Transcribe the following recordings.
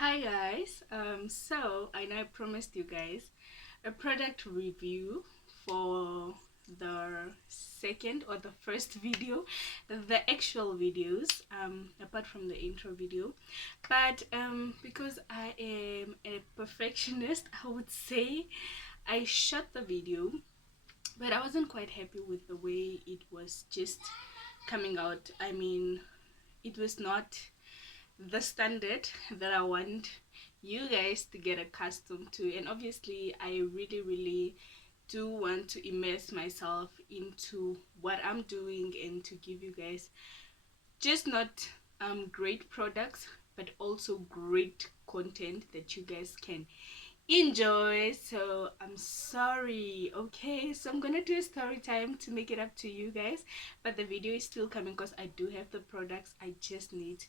Hi guys, so I know I promised you guys a product review for the second or the first video, the actual videos, apart from the intro video. But because I am a perfectionist, I would say I shot the video, but I wasn't quite happy with the way it was just coming out. I mean, it was not the standard that I want you guys to get accustomed to, and obviously I really do want to immerse myself into what I'm doing and to give you guys just not great products but also great content that you guys can enjoy. So I'm sorry, okay, so I'm gonna do a story time to make it up to you guys, but the video is still coming because I do have the products. I just need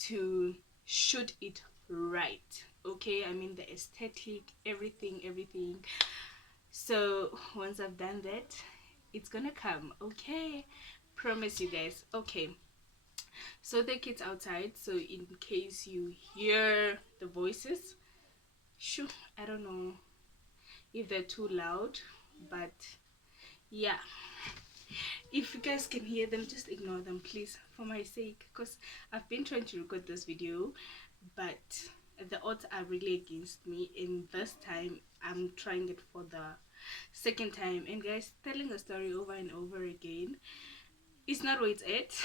to shoot it right, okay? I mean the aesthetic, everything. So once I've done that, it's gonna come, okay? Promise you guys. Okay, so the kids outside, so in case you hear the voices, sure, I don't know if they're too loud, but yeah, if you guys can hear them, just ignore them please, for my sake, because I've been trying to record this video but the odds are really against me, and this time I'm trying it for the second time. And guys, telling a story over and over again is not where it's at.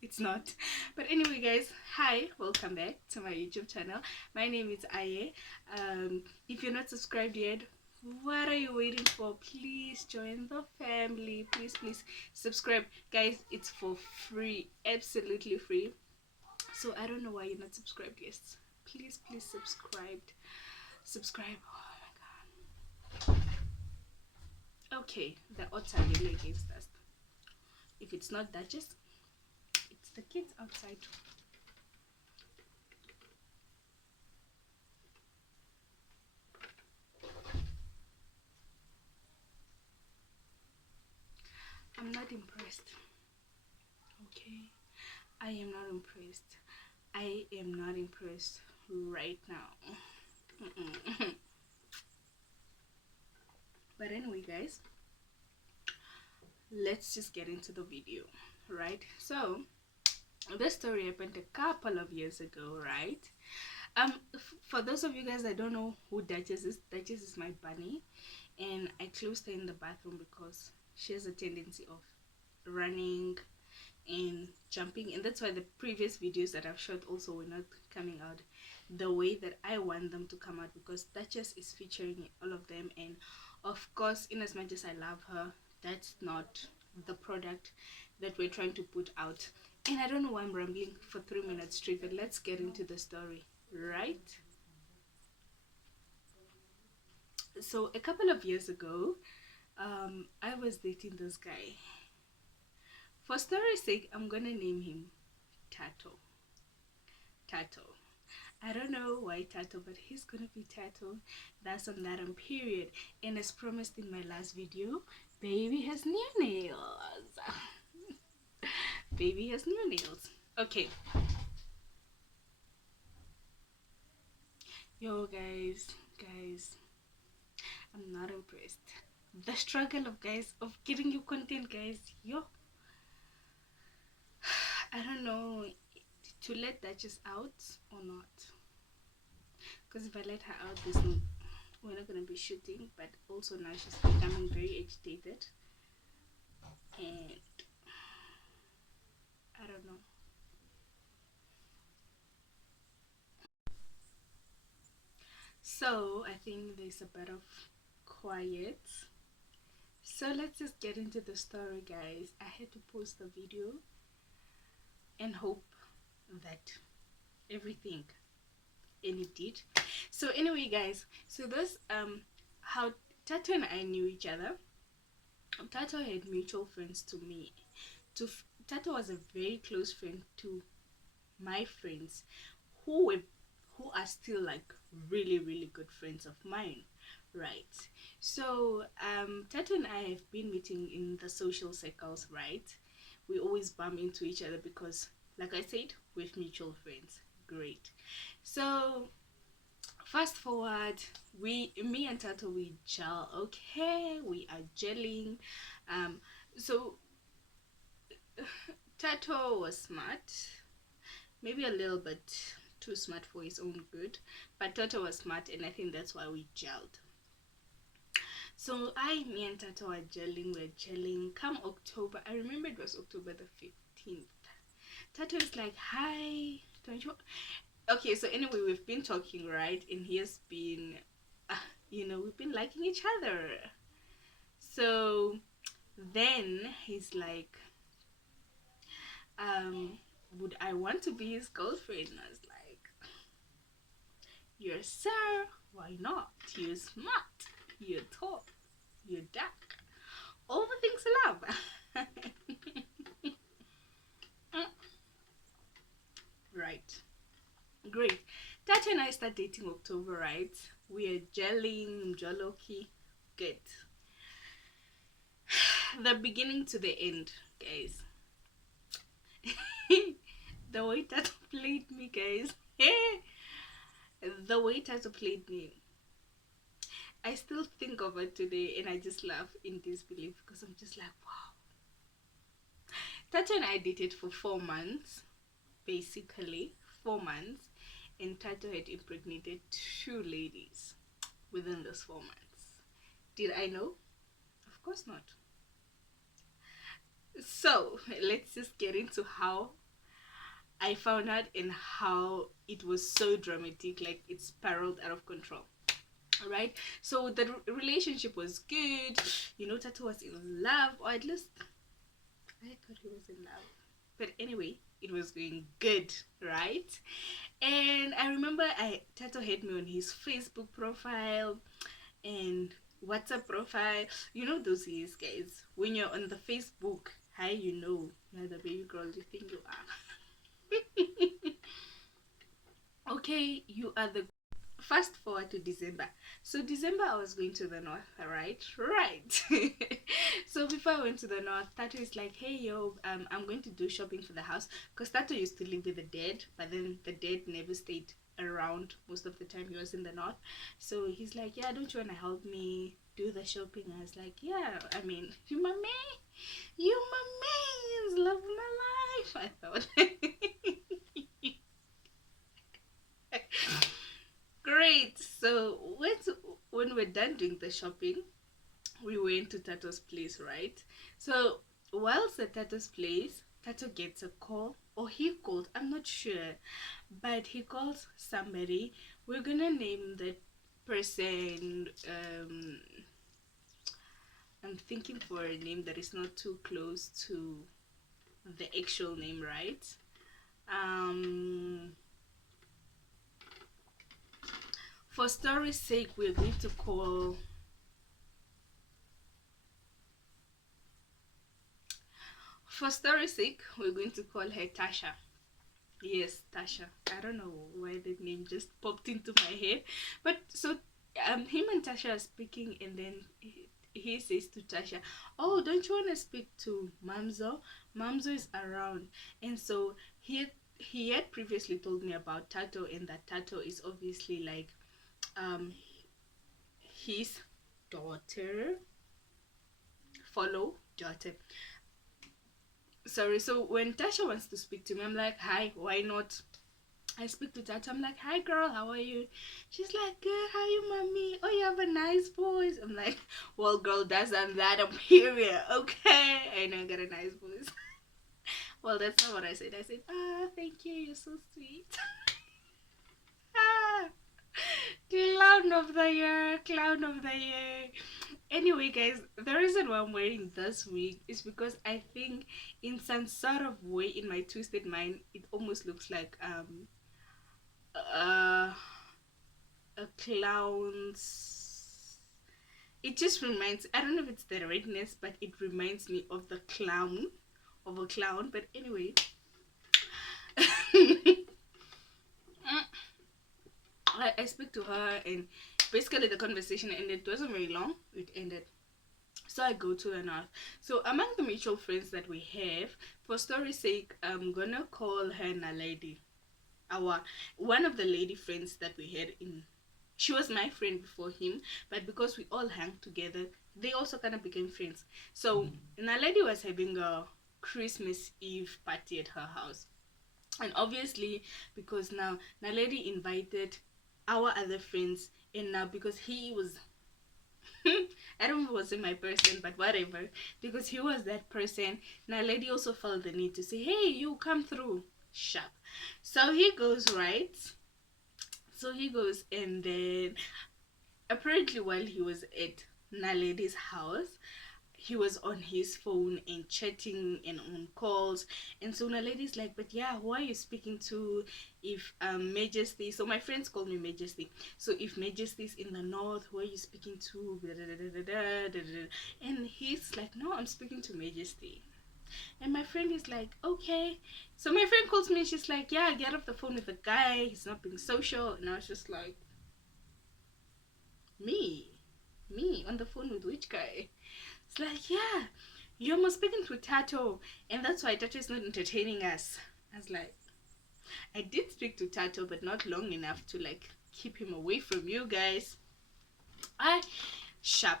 It's not. But anyway guys, hi, welcome back to my YouTube channel. My name is Aye. If you're not subscribed yet, what are you waiting for? Please join the family. Please subscribe guys. It's for free, absolutely free. So I don't know why you're not subscribed. Yes, please subscribe. Oh my god. Okay, the odds are really against us. If it's not Duchess, it's the kids outside. I'm not impressed, okay? I am not impressed. I am not impressed right now. But anyway guys, let's just get into the video, right? So this story happened a couple of years ago, right? For those of you guys that don't know who Duchess is my bunny, and I closed her in the bathroom because she has a tendency of running and jumping, and that's why the previous videos that I've shot also were not coming out the way that I want them to come out, because Duchess is featuring all of them, and of course, in as much as I love her, that's not the product that we're trying to put out. And I don't know why I'm rambling for 3 minutes straight, but let's get into the story, right? So a couple of years ago, I was dating this guy. For story's sake, I'm gonna name him Tato. I don't know why Tato, but he's gonna be Tato. That's on that period. And as promised in my last video, baby has new nails. Baby has new nails. Okay. Yo guys, I'm not impressed. The struggle of getting you content, guys. Yo, I don't know to let Duchess out or not. Because if I let her out, we're not gonna be shooting. But also now she's becoming very agitated, and I don't know. So I think there's a bit of quiet. So let's just get into the story, guys. I had to post the video and hope that everything, and it did. So anyway guys, so this how Tato and I knew each other. Tato had mutual friends to me. Tato was a very close friend to my friends who are still like really good friends of mine, right? So Tato and I have been meeting in the social circles, right? We always bump into each other because, like I said, we're mutual friends. Great. So fast forward, me and Tato, we gel. Okay, we are gelling. So Tato was smart, maybe a little bit too smart for his own good, but Tato was smart, and I think that's why we gelled. So me and Tato are gelling. We're gelling. Come October, I remember it was October the 15th. Tato is like, "Hi, don't you?" Okay, so anyway, we've been talking, right? And he has been, we've been liking each other. So then he's like, would I want to be his girlfriend? And I was like, "You're sir, why not? You're smart, you're tall, you're dark, all the things I love." Right. Great. Tati and I start dating October, right? We are gelling, joloki. Good. The beginning to the end, guys. The way Tato played me, guys. The way Tato played me. I still think of it today and I just laugh in disbelief because I'm just like, wow. Tato and I dated for 4 months, basically 4 months, and Tato had impregnated 2 ladies within those 4 months. Did I know? Of course not. So let's just get into how I found out and how it was so dramatic, like it spiraled out of control. Right? So the relationship was good. Tato was in love, or at least I thought he was in love. But anyway, it was going good, right? And I remember Tato had me on his Facebook profile and WhatsApp profile. You know those years, guys. When you're on the Facebook, hi, you're the baby girl you think you are. Okay, you are the. Fast forward to December. So December I was going to the north, right? So before I went to the north, Tato is like, "Hey yo, I'm going to do shopping for the house," because Tato used to live with the dad, but then the dad never stayed around most of the time. He was in the north. So he's like, "Yeah, don't you want to help me do the shopping?" I was like, "Yeah, I mean, you my man, love of my life," I thought. Great. So when we're done doing the shopping, we went to Tato's place, right? So whilst at Tato's place, Tato gets a call, or he called, I'm not sure, but he calls somebody. We're gonna name that person. I'm thinking for a name that is not too close to the actual name, right? For story's sake, we're going to call. For story's sake, we're going to call her Tasha. Yes, Tasha. I don't know why the name just popped into my head, but so him and Tasha are speaking, and then he says to Tasha, "Oh, don't you want to speak to Mamzo? Mamzo is around." And so he had previously told me about Tato, and that Tato is obviously like his daughter. Follow daughter. Sorry. So when Tasha wants to speak to me, I'm like, "Hi, why not?" I speak to Tata. I'm like, "Hi, girl, how are you?" She's like, "Good, how are you, mommy? Oh, you have a nice voice." I'm like, "Well, girl, that's and that. I'm here. Okay, I know I got a nice voice." Well, that's not what I said. I said, thank you. You're so sweet." Ah, clown of the year, clown of the year. Anyway, guys, the reason why I'm wearing this wig is because I think, in some sort of way, in my twisted mind, it almost looks like uh a clown's. It just reminds. I don't know if it's the redness, but it reminds me of the clown, of a clown. But anyway, I spoke to her, and basically the conversation ended. It wasn't very long. It ended. So I go to the north. So among the mutual friends that we have, for story's sake, I'm gonna call her Naledi. one of the lady friends that we had in, she was my friend before him, but because we all hang together, they also kind of became friends. So Naledi was having a Christmas Eve party at her house, and obviously because now Naledi invited our other friends, and now because he was I don't know if it was my person, but whatever, because he was that person, Naledi also felt the need to say, hey, you come through sharp. So he goes, right? So he goes, and then apparently while he was at Naledi's house, he was on his phone and chatting and on calls. And so Naledi's like, but yeah, who are you speaking to? If Majesty, so my friends call me Majesty, so if Majesty's in the north, who are you speaking to? And he's like, no, I'm speaking to Majesty. And my friend is like, okay. So my friend calls me and she's like, yeah, get off the phone with the guy, he's not being social. And I was just like, me on the phone with which guy? It's like, yeah, you're almost speaking to Tato, and that's why Tato is not entertaining us. I was like, I did speak to Tato, but not long enough to like keep him away from you guys. Sharp.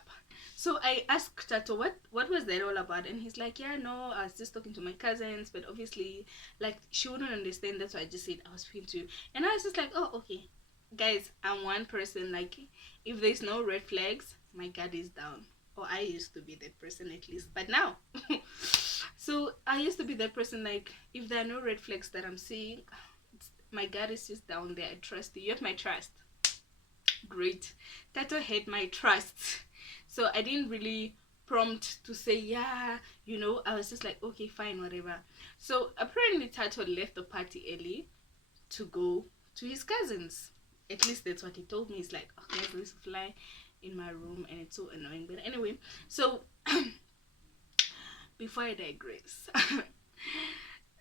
So I asked Tato, what was that all about? And he's like, yeah, no, I was just talking to my cousins, but obviously, like, she wouldn't understand. That's why I just said I was speaking to you. And I was just like, oh, okay. Guys, I'm one person, like, if there's no red flags, my guard is down. Or I used to be that person at least, but now. So I used to be that person, like, if there are no red flags that I'm seeing, my guard is just down there. I trust you. You have my trust. Great. Tato had my trust. So I didn't really prompt to say, yeah, you know, I was just like, okay, fine, whatever. So apparently Tato left the party early to go to his cousins. At least that's what he told me. He's like, okay, there's a fly in my room and it's so annoying. But anyway, so before I digress,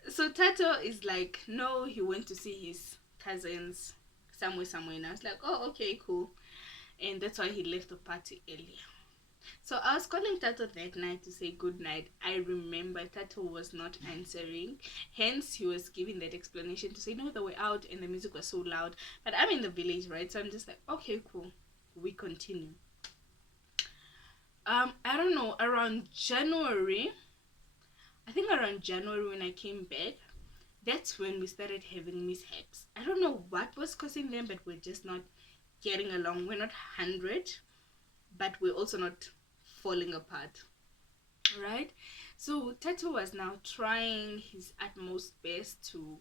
so Tato is like, no, he went to see his cousins somewhere, and I was like, oh, okay, cool. And that's why he left the party earlier. So I was calling Tato that night to say good night. I remember Tato was not answering, hence he was giving that explanation to say no, they were out and the music was so loud, but I'm in the village, right? So I'm just like, okay, cool, we continue. I don't know, around January, I think around January when I came back, that's when we started having mishaps. I don't know what was causing them, but we're just not getting along. We're not 100, but we're also not falling apart, right? So Tato was now trying his utmost best to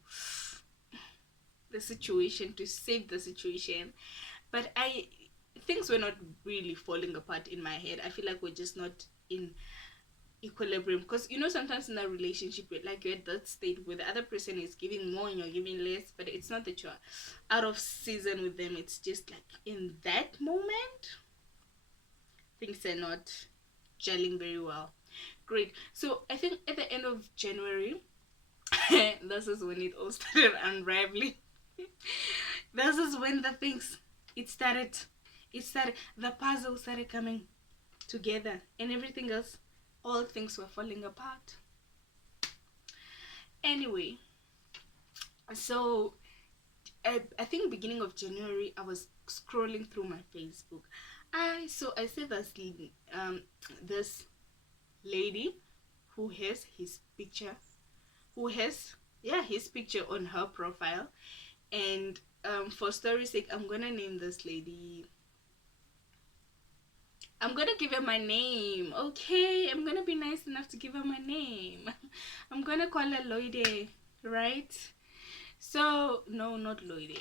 save the situation, but things were not really falling apart in my head. I feel like we're just not in equilibrium, because you know, sometimes in a relationship, like, you're at that state where the other person is giving more and you're giving less, but it's not that you're out of season with them. It's just like in that moment things are not gelling very well. Great. So I think at the end of January, this is when it all started unraveling. This is when the puzzle started coming together, and everything else, all things were falling apart. Anyway, so I think beginning of January, I was scrolling through my Facebook. I see this lady who has his picture on her profile, and for story's sake, I'm gonna name this lady, I'm gonna give her my name, okay? I'm gonna be nice enough to give her my name. I'm gonna call her Loide, right? So, no, not Loide.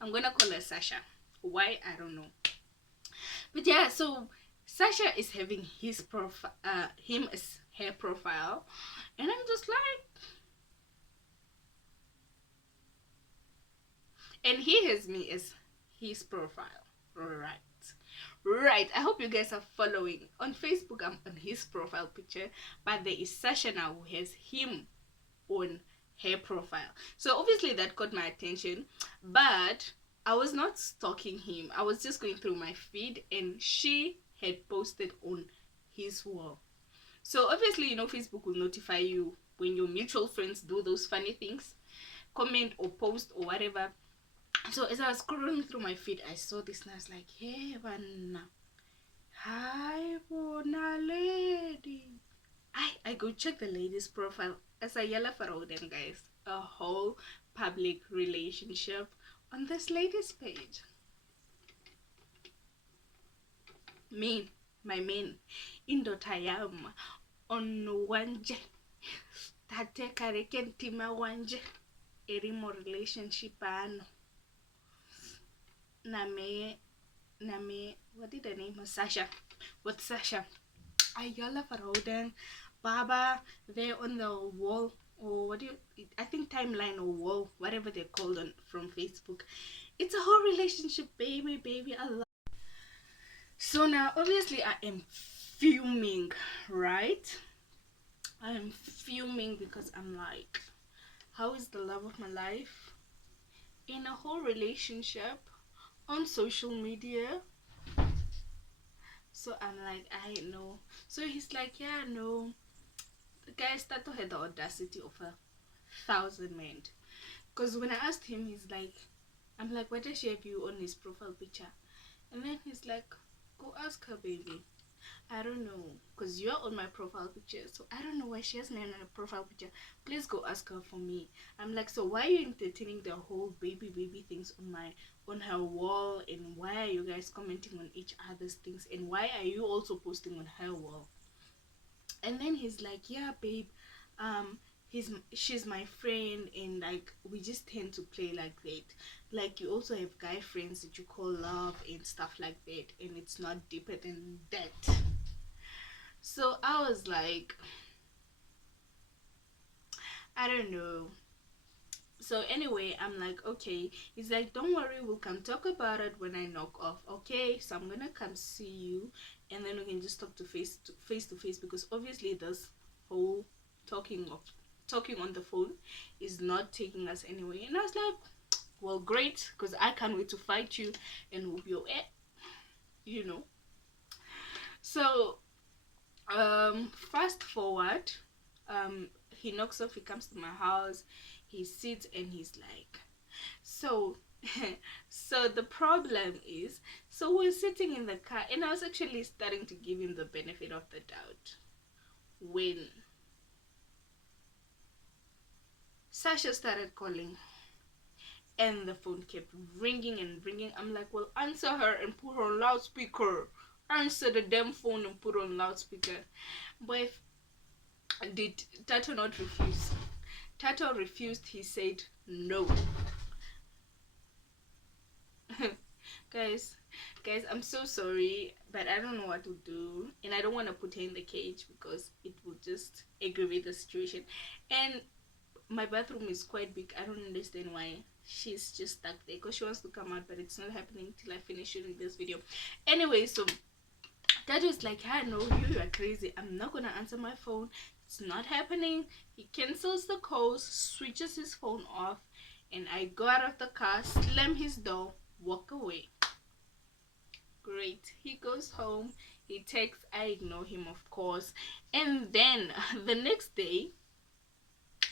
I'm gonna call her Sasha. Why? I don't know. But yeah, so Sasha is having his profile, him as her profile, and I'm just like, and he has me as his profile, right. I hope you guys are following. On Facebook, I'm on his profile picture, but there is Sasha now who has him on her profile. So obviously that caught my attention, but I was not stalking him. I was just going through my feed, and she had posted on his wall. So obviously, you know, Facebook will notify you when your mutual friends do those funny things, comment or post or whatever. So as I was scrolling through my feed, I saw this and I was like, hey banna, hi bona lady. I go check the lady's profile. As I yell for all them guys, a whole public relationship on this lady's page. My main indota yam on wanje tate kareken tima wanje erimo relationship ano name what did the name was Sasha with Sasha. I yell for all them Baba there on the wall, or what do you, I think timeline or wall, whatever they're called on from Facebook. It's a whole relationship, baby. I love. So now obviously I am fuming, right? I am fuming because I'm like, how is the love of my life in a whole relationship on social media? So I'm like, I know. So he's like, yeah, no. The guy started had the audacity of 1,000 men. Because when I asked him, he's like, I'm like, why does she have you on his profile picture? And then he's like, go ask her, baby. I don't know, because you're on my profile picture, so I don't know why she has me on her profile picture. Please go ask her for me. I'm like, so why are you entertaining the whole baby things on her wall, and why are you guys commenting on each other's things, and why are you also posting on her wall? And then he's like, yeah, babe, she's my friend, and like we just tend to play like that. Like you also have guy friends that you call love and stuff like that, and it's not deeper than that. So I was like, I don't know. So anyway, I'm like, okay. He's like, don't worry, we'll come talk about it when I knock off. Okay, so I'm gonna come see you, and then we can just talk to face to face, because obviously this whole talking on the phone is not taking us anywhere. And I was like, well, great, because I can't wait to fight you and whoop your ass, you know. So fast forward, he knocks off, he comes to my house, he sits, and he's like, so so the problem is, so we're sitting in the car, and I was actually starting to give him the benefit of the doubt when Sasha started calling, and the phone kept ringing and ringing. I'm like, well, answer her and put her on loudspeaker. Answer the damn phone and put on loudspeaker. But did Tato not refuse? Tato refused. He said no. guys, I'm so sorry, but I don't know what to do, and I don't want to put her in the cage because it will just aggravate the situation. And my bathroom is quite big. I don't understand why she's just stuck there, because she wants to come out, but it's not happening till I finish shooting this video. Anyway, so Dad was like, I know you are crazy. I'm not gonna answer my phone. It's not happening. He cancels the calls, switches his phone off, and I go out of the car, slam his door, walk away. Great. He goes home, he texts, I ignore him, of course. And then the next day,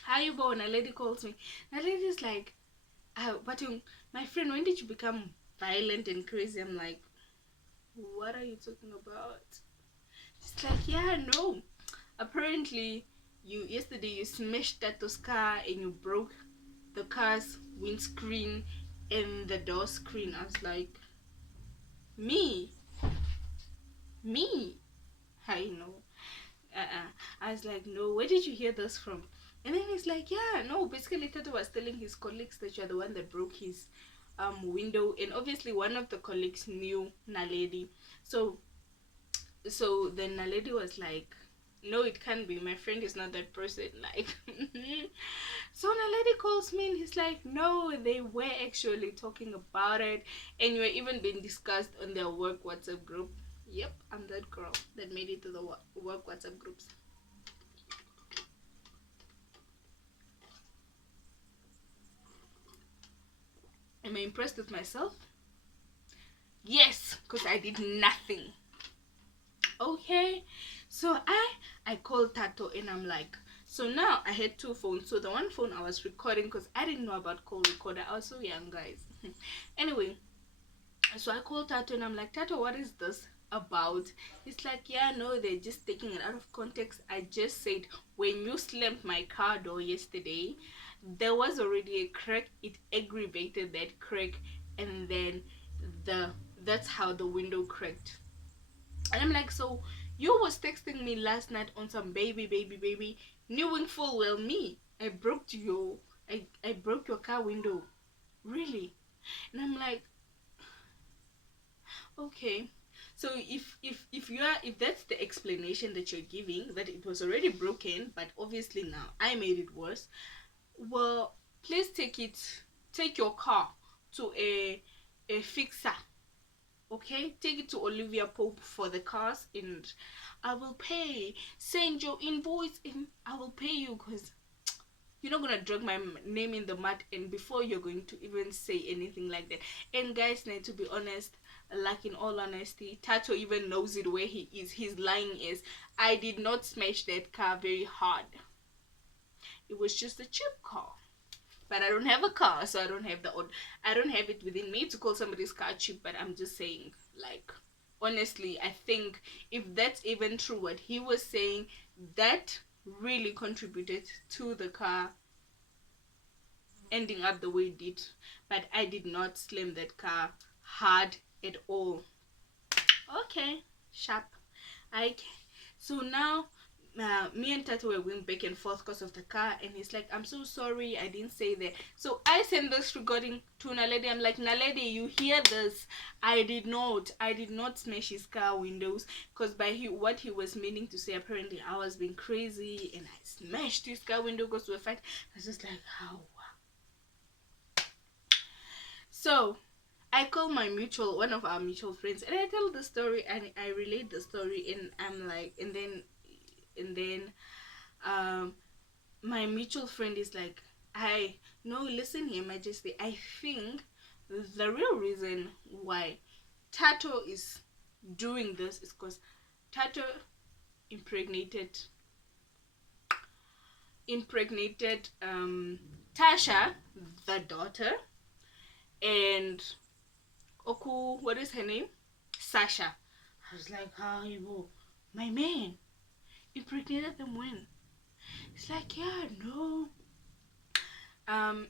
how you go? And a lady calls me. And a lady's like, but my friend, when did you become violent and crazy? I'm like, what are you talking about? She's like, yeah, no. Apparently, yesterday you smashed Tato's car and you broke the car's windscreen and the door screen. I was like, me? I know. I was like, no, where did you hear this from? And then he's like, yeah, no, basically Tato was telling his colleagues that you're the one that broke his window, and obviously one of the colleagues knew Naledi. So then Naledi was like, no, it can't be, my friend is not that person, like. So Naledi calls me and he's like, no, they were actually talking about it, and you were even being discussed on their work WhatsApp group. Yep, I'm that girl that made it to the work WhatsApp groups. Am I impressed with myself? Yes, because I did nothing. Okay, so I called Tato and I'm like, So now I had two phones. So the one phone I was recording, because I didn't know about call recorder. I was so young, guys. Anyway, so I called Tato and I'm like, Tato, what is this about? It's like, yeah, no, they're just taking it out of context. I just said, when you slammed my car door yesterday, there was already a crack. It aggravated that crack, and then that's how the window cracked. And I'm like, so you was texting me last night on some baby, knowing full well me. I broke your car window. Really? And I'm like, okay. So if that's the explanation that you're giving, that it was already broken, but obviously now I made it worse, well, please take your car to a fixer. Okay, take it to Olivia Pope for the cars, and I will pay. Send your invoice and I will pay you, because you're not gonna drag my name in the mud, and before you're going to even say anything like that. And guys, now to be honest, like in all honesty, Tato even knows it where he is. His lying is, I did not smash that car very hard. It was just a cheap car. But I don't have a car, so I don't have it within me to call somebody's car cheap. But I'm just saying, like, honestly, I think if that's even true what he was saying, that really contributed to the car ending up the way it did. But I did not slam that car hard at all. Okay, sharp. So now me and Tato were going back and forth because of the car, and he's like, I'm so sorry, I didn't say that. So I sent this recording to Naledi. I'm like, Naledi, you hear this? I did not smash his car windows, because what he was meaning to say, apparently I was being crazy and I smashed his car window because of a fight. I was just like, how? So I call one of our mutual friends, and I tell the story, and I relate the story, and I'm like, and then my mutual friend is like, no, listen here, Majesty, I think the real reason why Tato is doing this is because Tato impregnated Tasha, the daughter, and Oku, what is her name? Sasha. I was like, how you, my man, impregnated them when? It's like, yeah, no.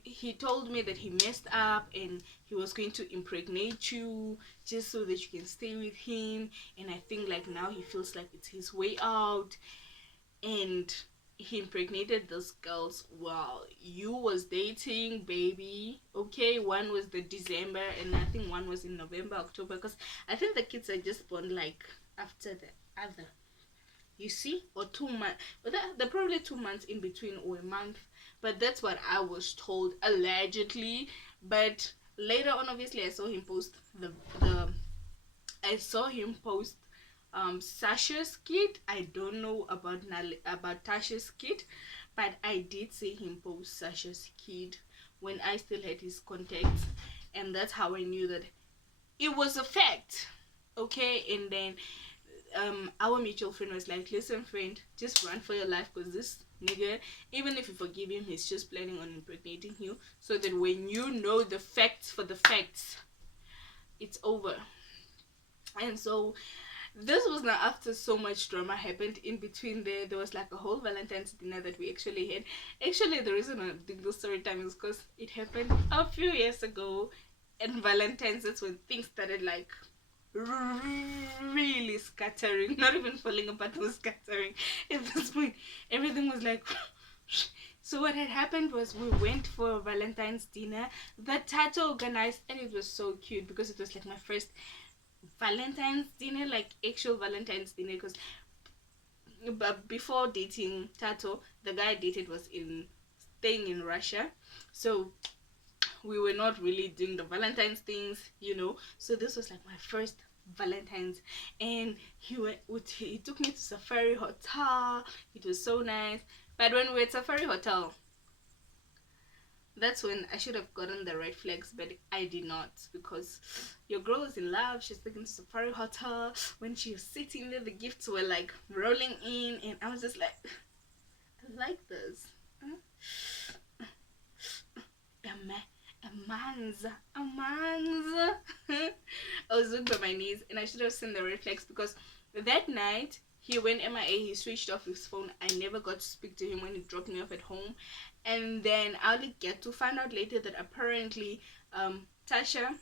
He told me that he messed up and he was going to impregnate you just so that you can stay with him. And I think like now he feels like it's his way out. And he impregnated those girls while you was dating, baby. Okay, one was the December and I think one was in November, October, because I think the kids are just born like after the other, you see, or 2 months, but they're probably 2 months in between or a month. But that's what I was told, allegedly. But later on, obviously, I saw him post Sasha's kid. I don't know about Tasha's kid, but I did see him post Sasha's kid when I still had his contacts, and that's how I knew that it was a fact. Okay, and then our mutual friend was like, listen friend, just run for your life, because this nigga, even if you forgive him, he's just planning on impregnating you, so that when you know the facts for the facts, it's over. And so this was now after so much drama happened in between. There was like a whole Valentine's dinner that we actually had. Actually, the reason I think this story time is because it happened a few years ago, and Valentine's, that's when things started like really scattering, not even falling apart, was scattering. At this point, everything was like so what had happened was we went for a Valentine's dinner that Tato organized, and it was so cute because it was like my first Valentine's dinner, like actual Valentine's dinner, because before dating Tato, the guy I dated was staying in Russia, so we were not really doing the Valentine's things, so this was like my first Valentine's. And he took me to Safari Hotel. It was so nice. But when we were at Safari Hotel, that's when I should have gotten the red flags, but I did not, because your girl is in love. She's taken to Safari Hotel. When she was sitting there, the gifts were like rolling in, and I was just like, like this. A man's. I was looking at my knees and I should have seen the reflex, because that night he went MIA. He switched off his phone. I never got to speak to him when he dropped me off at home. And then I'll get to find out later that apparently Tasha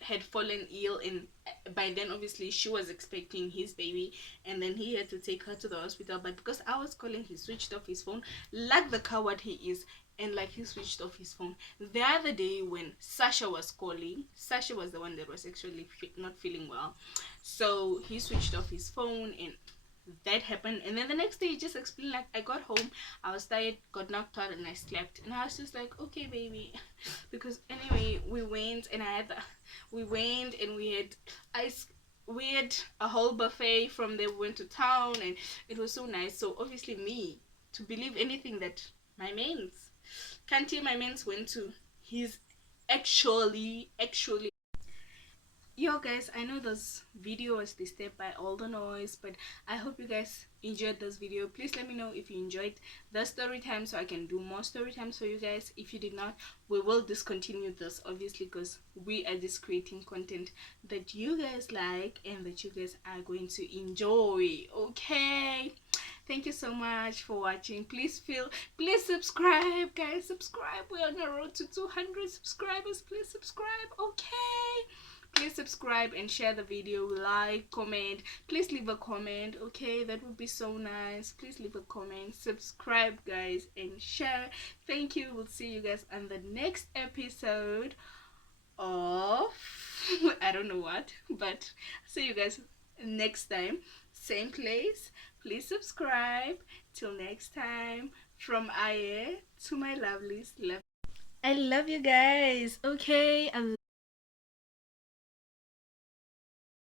had fallen ill, and by then obviously she was expecting his baby, and then he had to take her to the hospital. But because I was calling, he switched off his phone like the coward he is, and like he switched off his phone. The other day when Sasha was calling, Sasha was the one that was actually not feeling well, so he switched off his phone, and that happened. And then the next day he just explained, like, I got home, I was tired, got knocked out, and I slept. And I was just like, okay baby, because anyway we went and we had a whole buffet. From there we went to town and it was so nice. So obviously, me, to believe anything that my mains went to, he's actually yo guys, I know this video was disturbed by all the noise, but I hope you guys enjoyed this video. Please let me know if you enjoyed the story time so I can do more story times for you guys. If you did not, we will discontinue this, obviously, because we are just creating content that you guys like and that you guys are going to enjoy. Okay, thank you so much for watching. Please subscribe, guys. Subscribe. We're on the road to 200 subscribers. Please subscribe. Okay, please subscribe and share the video, like, comment. Please leave a comment, okay? That would be so nice. Please leave a comment, subscribe guys, and share. Thank you. We'll see you guys on the next episode of I don't know what, but see you guys next time, same place. Please subscribe. Till next time, from Aye to my lovelies. I love you guys. Okay,